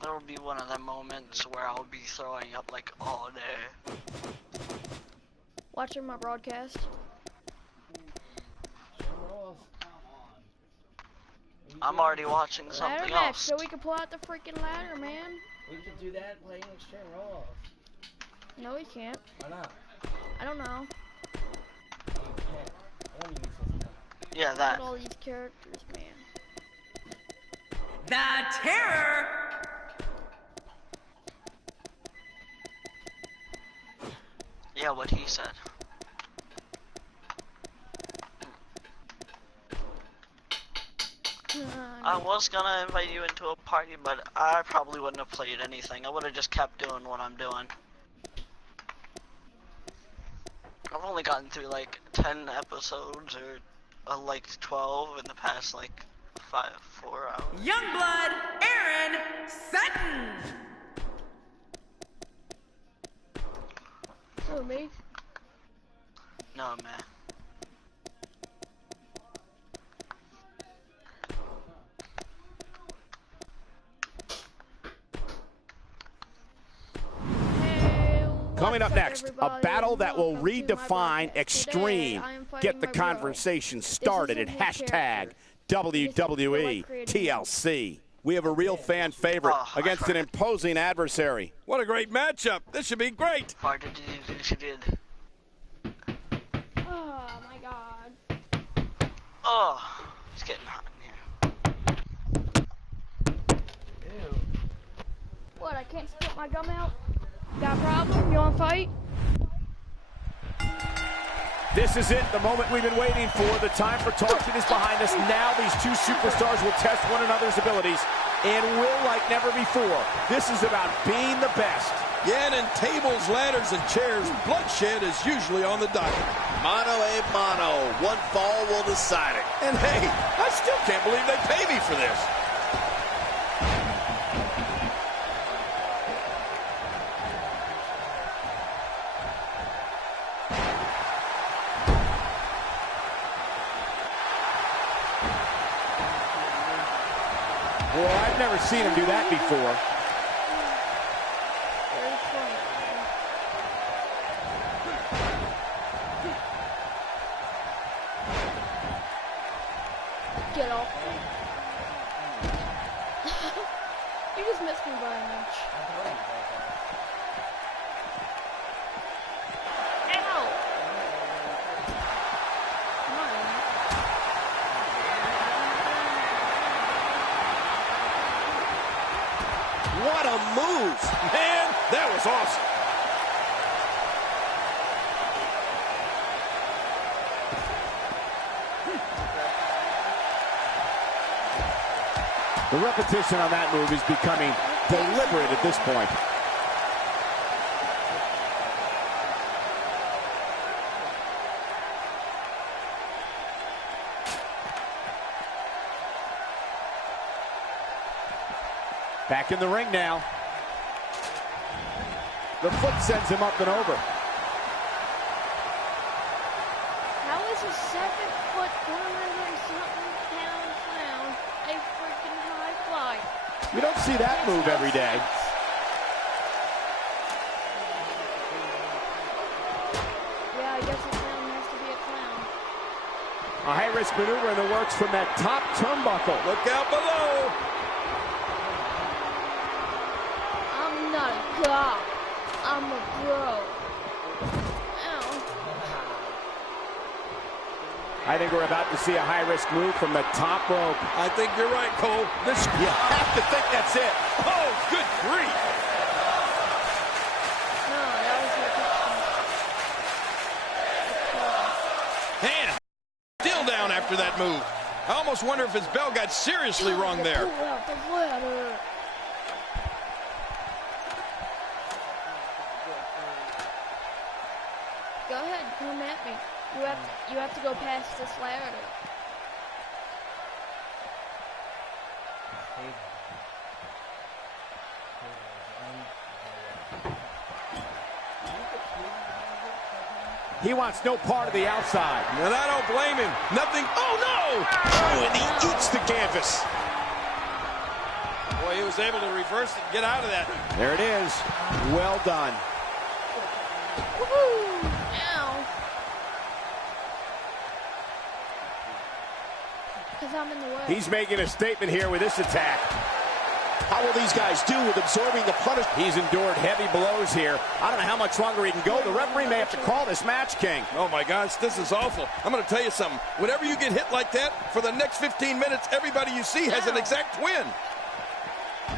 That'll be one of the moments where I'll be throwing up like all day. Watching my broadcast. I'm already watching something Ladder match, else. so we can pull out the freaking ladder, man. We can do that and play extreme roll-off. No, we can't. Why not? I don't know. Yeah, Look that. at all these characters, man. The Terror! Yeah, what he said. I was gonna invite you into a party, but I probably wouldn't have played anything. I would have just kept doing what I'm doing. I've only gotten through like 10 episodes or like 12 in the past like 4 hours. Youngblood Aaron Sutton! Who, me? No, man. Coming up next, a battle that will redefine extreme. Get the conversation started at hashtag WWE TLC. We have a real fan favorite against an imposing adversary. What a great matchup. This should be great. Why did you do what you did? Oh, my God. Oh, it's getting hot in here. Ew. What, I can't spit my gum out? Got a problem? You wanna fight? This is it, the moment we've been waiting for. The time for talking is behind us. Now these two superstars will test one another's abilities and will like never before. This is about being the best. Yeah, and in tables, ladders, and chairs, bloodshed is usually on the docket. Mano a mano. One fall will decide it. And hey, I still can't believe they pay me for this. Well, I've never seen him do that before. Very funny. Get off me. You just missed me by an inch. Ow! Come on. What a move. Man, that was awesome. The repetition on that move is becoming deliberate at this point. Back in the ring now. The foot sends him up and over. How is a 7-foot, 100-something-pound clown a freaking high fly? You don't see that move every day. Yeah, I guess a clown has to be a clown. A high-risk maneuver in the works from that top turnbuckle. Look out below. I'm not a god. I'm a bro. Ow. I think we're about to see a high-risk move from the top rope. I think you're right, Cole. This, you have to think that's it. Oh, good grief. No, that was a Man, still down after that move. I almost wonder if his bell got seriously wrong there. Pull out the ladder. Go ahead, come at me. You have to go past this ladder. He wants no part of the outside. And I don't blame him. Nothing. Oh, no! Oh, and he eats the canvas. Boy, he was able to reverse it and get out of that. There it is. Well done. Woohoo! Ow. Because I'm in the way. He's making a statement here with this attack. How will these guys do with absorbing the punishment? He's endured heavy blows here. I don't know how much longer he can go. The referee may have to call this match, King. Oh, my gosh, this is awful. I'm going to tell you something. Whenever you get hit like that, for the next 15 minutes, everybody you see has an exact twin.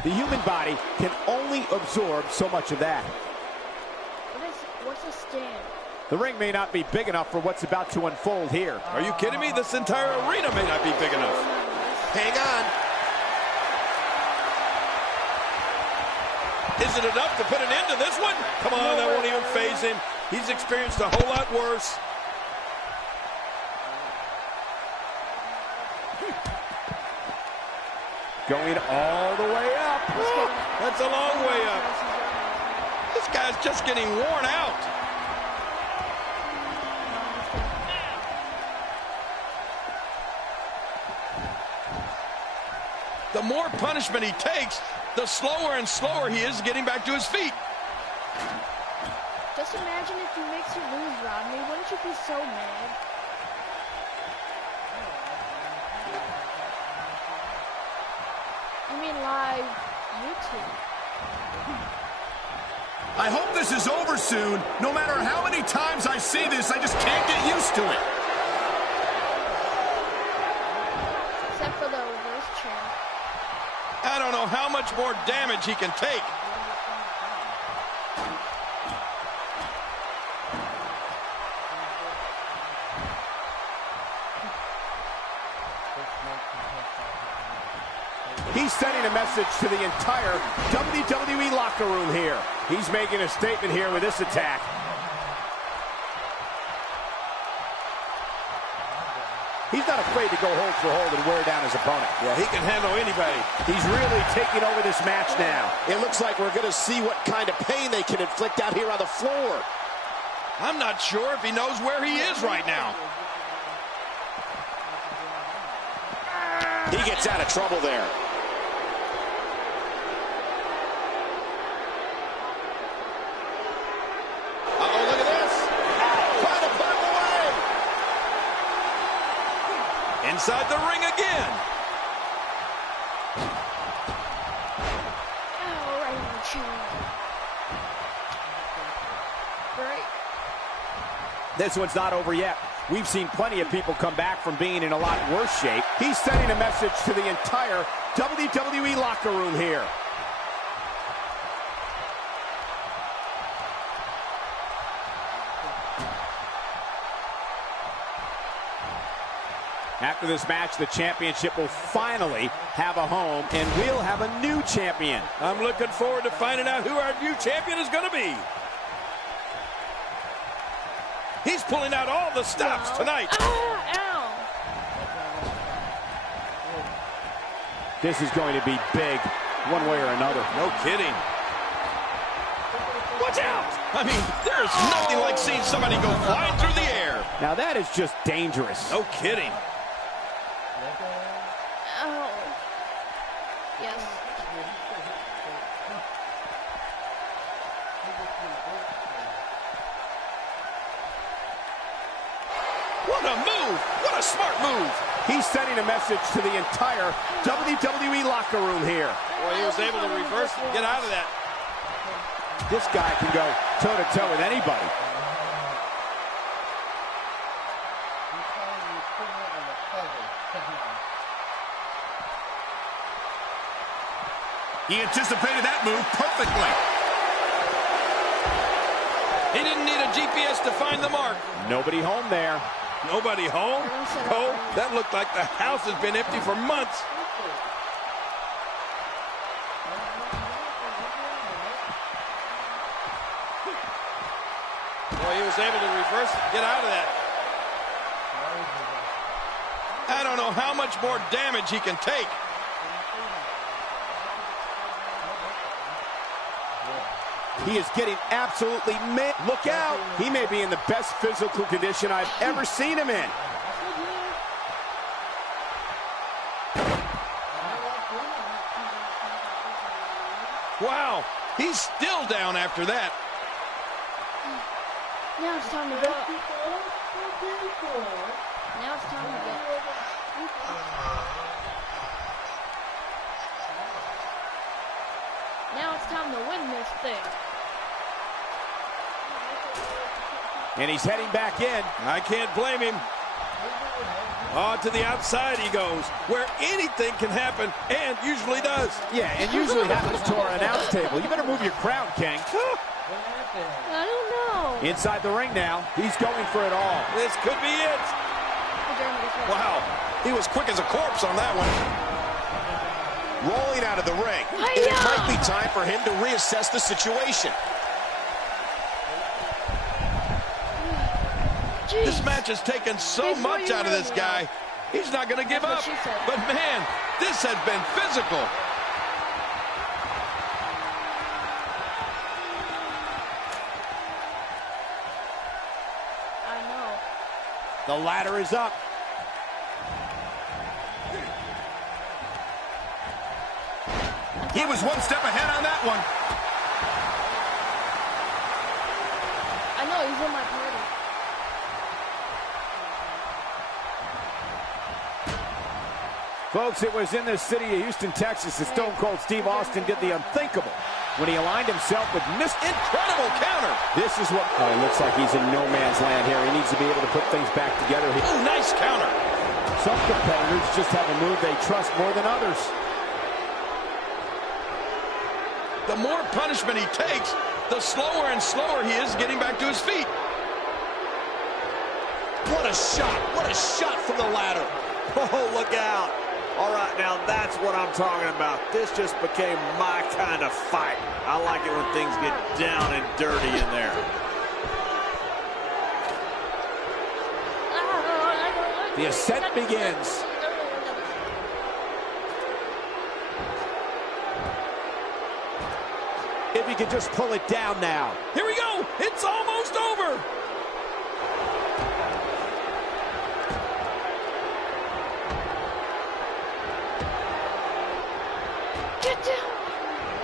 The human body can only absorb so much of that. What's a stand? The ring may not be big enough for what's about to unfold here. Are you kidding me? This entire arena may not be big enough. Hang on. Is it enough to put an end to this one? Come on, that won't even faze him. He's experienced a whole lot worse. Going all the way up. That's a long way up. This guy's just getting worn out. The more punishment he takes, the slower and slower he is getting back to his feet. Just imagine if he makes you lose, Rodney. Wouldn't you be so mad? I mean, live YouTube. I hope this is over soon. No matter how many times I see this, I just can't get used to it. Except for the reverse chair. I don't know how much more damage he can take. He's sending a message to the entire WWE locker room here. He's making a statement here with this attack. He's not afraid to go hold for hold and wear down his opponent. Yeah, he can handle anybody. He's really taking over this match now. It looks like we're going to see what kind of pain they can inflict out here on the floor. I'm not sure if he knows where he is right now. He gets out of trouble there. Uh-oh, look at this. Trying to put him away. Inside the ring again. Oh, right on the chin. Great. This one's not over yet. We've seen plenty of people come back from being in a lot worse shape. He's sending a message to the entire WWE locker room here. After this match, the championship will finally have a home, and we'll have a new champion. I'm looking forward to finding out who our new champion is going to be. He's pulling out all the stops tonight. Ow! This is going to be big, one way or another. No kidding. Watch out! I mean, there's nothing like seeing somebody go flying through the air. Now that is just dangerous. No kidding. Oh. Yes. What a move! What a smart move! He's sending a message to the entire WWE locker room here. Boy, he was able to reverse it and get out of that. This guy can go toe-to-toe with anybody. He anticipated that move perfectly. He didn't need a GPS to find the mark. Nobody home there. Nobody home? Cole, that looked like the house has been empty for months. Boy, he was able to reverse it and get out of that. I don't know how much more damage he can take. He is getting absolutely look out. He may be in the best physical condition I've ever seen him in. Wow, he's still down after that. Now it's time to go. Now it's time to go. Now it's time to win this thing. And he's heading back in. I can't blame him. Oh, to the outside he goes, where anything can happen, and usually does. Yeah, and usually happens to our announce table. You better move your crown, King. I don't know. Inside the ring now. He's going for it all. This could be it. Wow, he was quick as a corpse on that one. Rolling out of the ring. It might be time for him to reassess the situation. Jeez. This match has taken so much out of this guy. He's not going to give up. But man, this has been physical. I know. The ladder is up. He was one step ahead on that one. I know, he's in my party. Folks, it was in the city of Houston, Texas that Stone Cold Steve Austin did the unthinkable when he aligned himself with incredible counter. This is what it looks like. He's in no man's land here. He needs to be able to put things back together. Oh, nice counter. Some competitors just have a move they trust more than others. The more punishment he takes, the slower and slower he is getting back to his feet. What a shot. What a shot from the ladder. Oh, look out. All right, now that's what I'm talking about. This just became my kind of fight. I like it when things get down and dirty in there. The ascent begins. If he can just pull it down now. Here we go. It's almost over.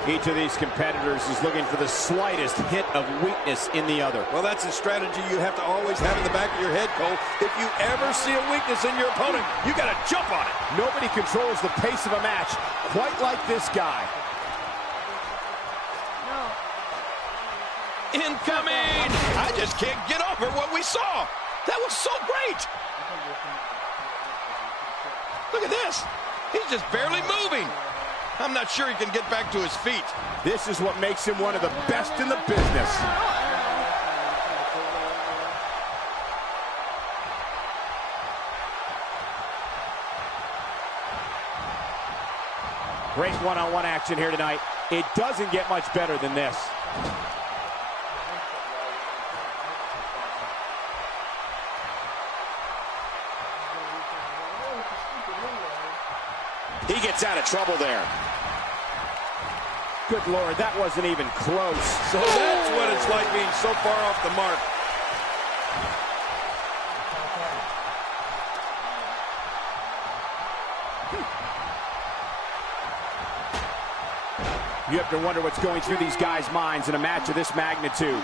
Each of these competitors is looking for the slightest hint of weakness in the other. Well, that's a strategy you have to always have in the back of your head, Cole. If you ever see a weakness in your opponent, you got to jump on it. Nobody controls the pace of a match quite like this guy. No. Incoming! I just can't get over what we saw. That was so great. Look at this. He's just barely moving. I'm not sure he can get back to his feet. This is what makes him one of the best in the business. Great one-on-one action here tonight. It doesn't get much better than this. He gets out of trouble there. Good Lord, that wasn't even close. So that's what it's like being so far off the mark. You have to wonder what's going through these guys' minds in a match of this magnitude.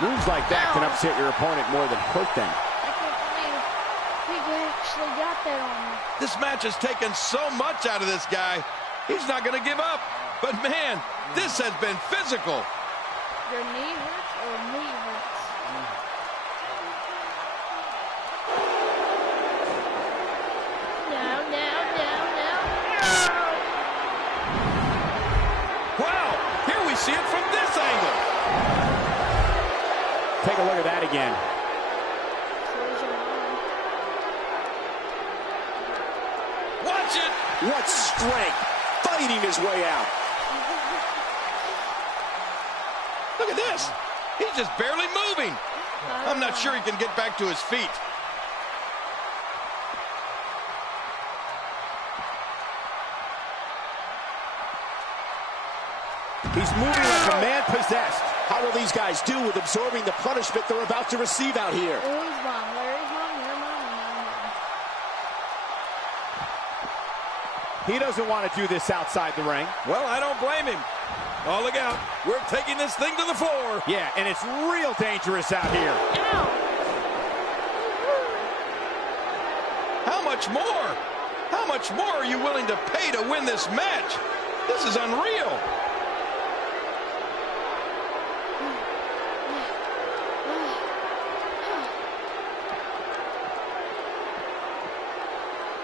Moves like that can upset your opponent more than hurt them. Actually got that on me. This match has taken so much out of this guy. He's not going to give up. But man, this has been physical. Your knee hurts or me hurts? Now. Wow, here we see it from this angle. Take a look at that again. Watch it. What strength, fighting his way out. Look at this. He's just barely moving. I'm not sure he can get back to his feet. He's moving like a man possessed. How will these guys do with absorbing the punishment they're about to receive out here? Who's mom? Larry's mom, your mom, and my mom. He doesn't want to do this outside the ring. Well, I don't blame him. Oh, look out. We're taking this thing to the floor. Yeah, and it's real dangerous out here. Ow! How much more? How much more are you willing to pay to win this match? This is unreal.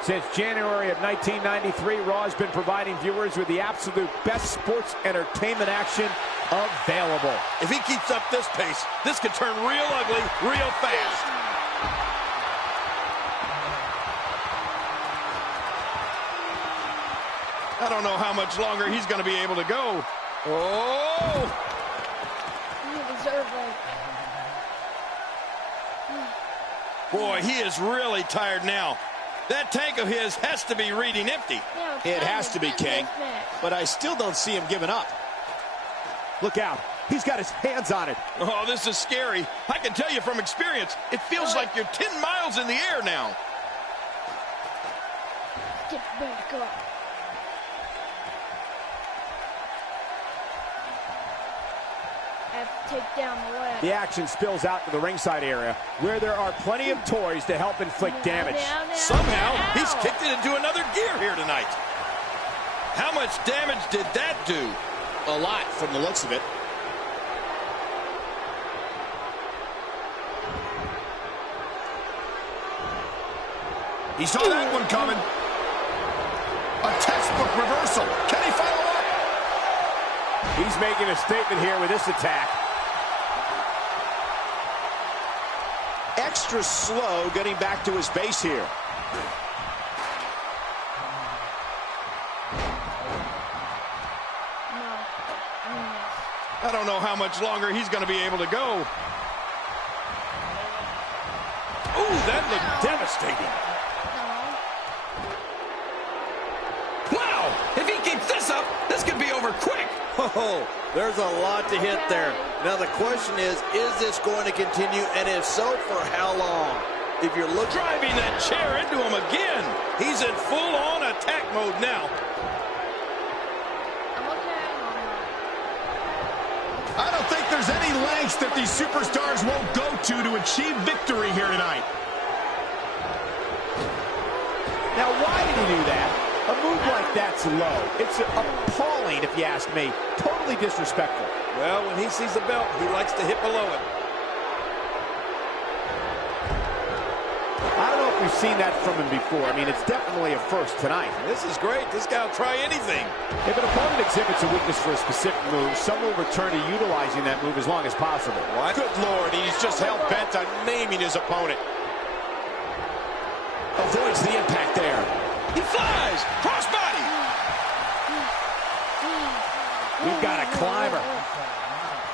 Since January of 1993, Raw has been providing viewers with the absolute best sports entertainment action available. If he keeps up this pace, this could turn real ugly real fast. I don't know how much longer he's going to be able to go. Oh! You deserve it. Boy, he is really tired now. That tank of his has to be reading empty. Yeah, It has to be, King. But I still don't see him giving up. Look out. He's got his hands on it. Oh, this is scary. I can tell you from experience, it feels like you're 10 miles in the air now. Get back up. I have to take down the ladder. The action spills out to the ringside area, where there are plenty of toys to help inflict damage. Somehow, he's kicked it into another gear here tonight. How much damage did that do? A lot from the looks of it. He saw that one coming. A textbook reversal. Can he follow up? He's making a statement here with this attack. Extra slow getting back to his base here. I don't know how much longer he's going to be able to go. Ooh, that looked devastating. Wow! If he keeps this up, this could be over quick. Oh, there's a lot to hit there. Now the question is this going to continue? And if so, for how long? If you're looking... Driving that chair into him again. He's in full-on attack mode now. I don't think there's any lengths that these superstars won't go to achieve victory here tonight. Now, why did he do that? A move like that's low. It's appalling, if you ask me. Totally disrespectful. Well, when he sees the belt, he likes to hit below it. I don't know if we've seen that from him before. I mean, it's definitely a first tonight. This is great. This guy will try anything. If an opponent exhibits a weakness for a specific move, some will return to utilizing that move as long as possible. What? Good Lord, he's just hell-bent on naming his opponent. Avoids the impact there. He flies! Crossbody! We've got a climber.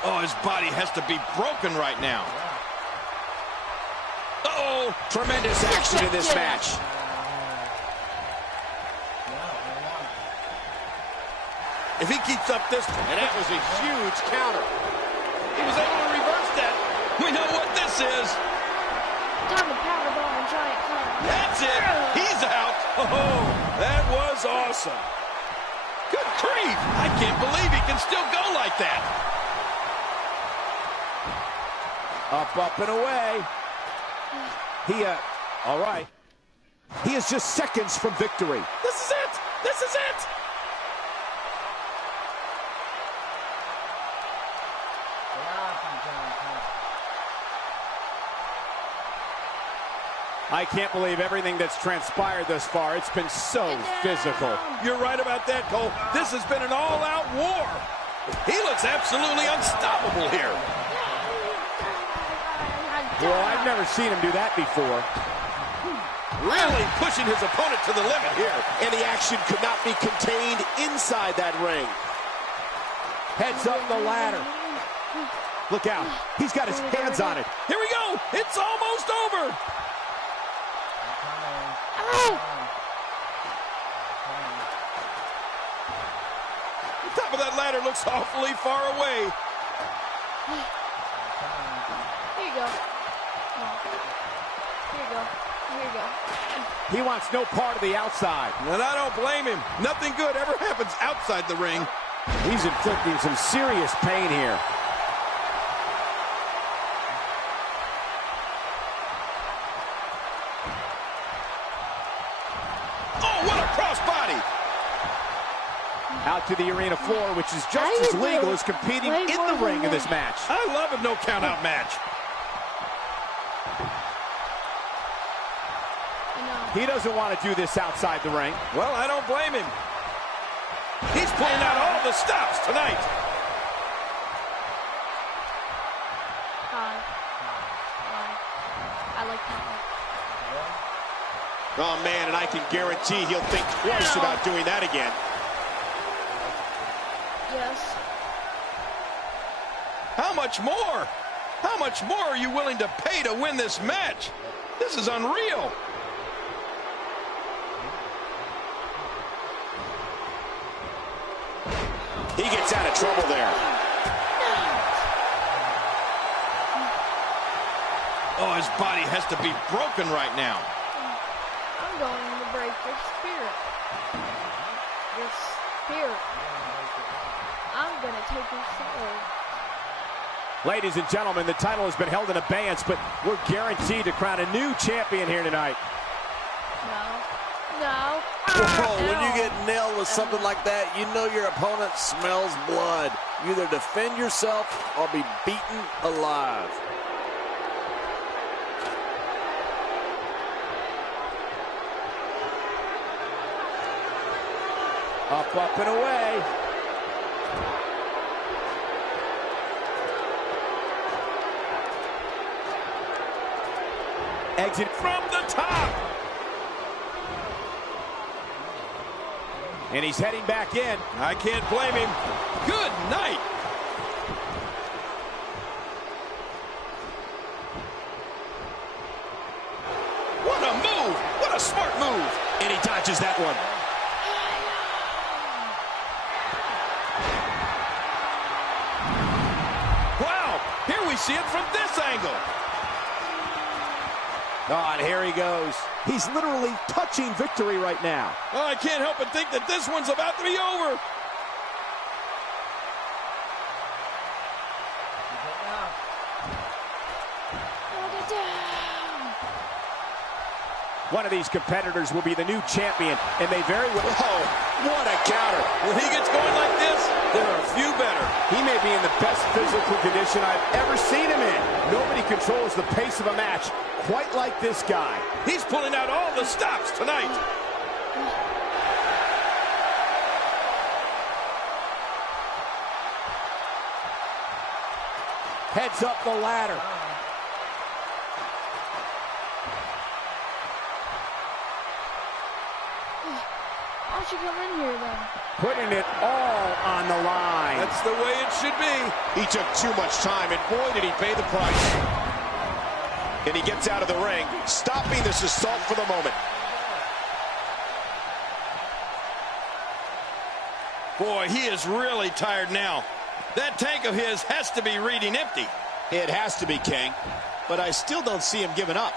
Oh, his body has to be broken right now. Uh-oh! Tremendous action in this match. If he keeps up this... And that was a huge counter. He was able to reverse that. We know what this is. Time to powerbomb and giant climb. That's it. He's out. Oh, that was awesome. Good grief. I can't believe he can still go like that. Up, and away. All right. He is just seconds from victory. This is it. This is it. I can't believe everything that's transpired thus far. It's been so physical. You're right about that, Cole. This has been an all-out war. He looks absolutely unstoppable here. Well, I've never seen him do that before. Really pushing his opponent to the limit here. And the action could not be contained inside that ring. Heads up the ladder. Look out. He's got his hands on it. Here we go. It's almost over. Ow! The top of of that ladder looks awfully far away. Here you go. Here you go. Here you go. He wants no part of the outside. And I don't blame him. Nothing good ever happens outside the ring. He's inflicting some serious pain here. Oh, what a crossbody! Out to the arena floor, which is just as legal as competing in the ring in this match. I love a no count-out match. He doesn't want to do this outside the ring. Well, I don't blame him. He's pulling out all the stops tonight. I like that one. Oh, man, and I can guarantee he'll think twice about doing that again. Yes. How much more? How much more are you willing to pay to win this match? This is unreal. He gets out of trouble there. Oh, his body has to be broken right now. I'm going to break your spirit. Your spirit. I'm going to take your soul. Ladies and gentlemen, the title has been held in abeyance, but we're guaranteed to crown a new champion here tonight. No. Whoa, when you get nailed with something like that, you know your opponent smells blood. You either defend yourself or be beaten alive. Up and away. Exit from the top. And he's heading back in. I can't blame him. Good night. What a move. What a smart move. And he dodges that one. Wow. Here we see it from this angle. Oh, and here he goes. He's literally touching victory right now. Oh, I can't help but think that this one's about to be over. One of these competitors will be the new champion, and they very well... Oh, what a counter. When he gets going like this, there are a few better. He may be in the best physical condition I've ever seen him in. Nobody controls the pace of a match quite like this guy. He's pulling out all the stops tonight. Heads up the ladder. Why don't you come in here then? Putting it all on the line. That's the way it should be. He took too much time, and boy, did he pay the price. And he gets out of the ring, stopping this assault for the moment. Boy, he is really tired now. That tank of his has to be reading empty. It has to be, King, but I still don't see him giving up.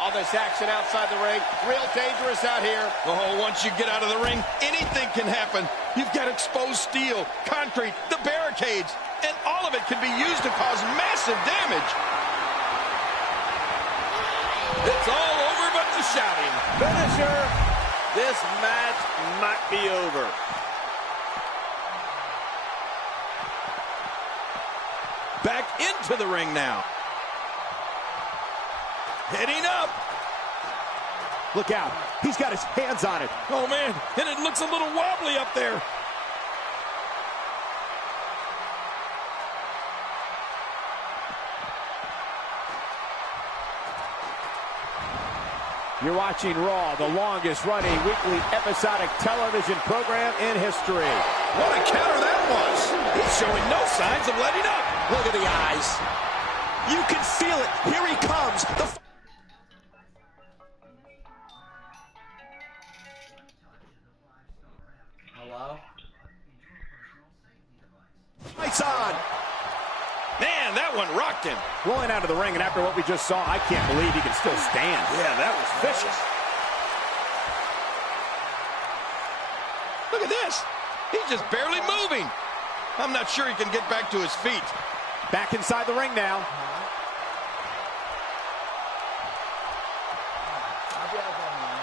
All this action outside the ring, real dangerous out here. Oh, once you get out of the ring, anything can happen. You've got exposed steel, concrete, the barricades, and all of it can be used to cause massive damage. It's all over but the shouting. Finisher. This match might be over. Back into the ring now. Heading up. Look out. He's got his hands on it. Oh, man. And it looks a little wobbly up there. You're watching Raw, the longest running weekly episodic television program in history. What a counter that was. He's showing no signs of letting up. Look at the eyes. You can feel it. Here he comes. one rocked him. Rolling out of the ring, and after what we just saw, I can't believe he can still stand. Yeah, that was vicious. Look at this. He's just barely moving. I'm not sure he can get back to his feet. Back inside the ring now. I'll be out there, man.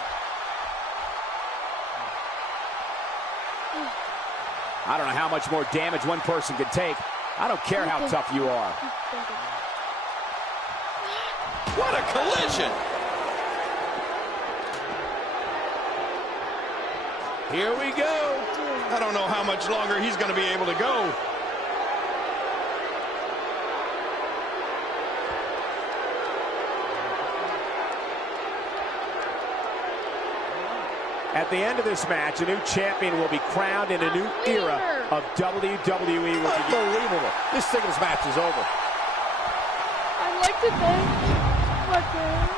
I don't know how much more damage one person can take. I don't care how tough you are. What a collision. Here we go. I don't know how much longer he's going to be able to go. At the end of this match, a new champion will be crowned in a new era of WWE. Unbelievable. This singles match is over. I'd like to thank my parents.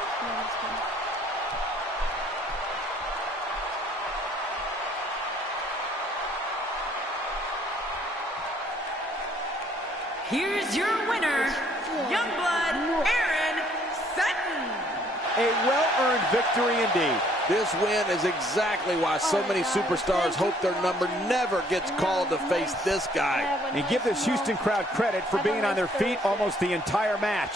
Here's your winner, Youngblood Aaron Sutton. A well-earned victory indeed. This win is exactly why so many superstars hope their number never gets called to face this guy. And give this Houston crowd credit for being on their feet almost the entire match.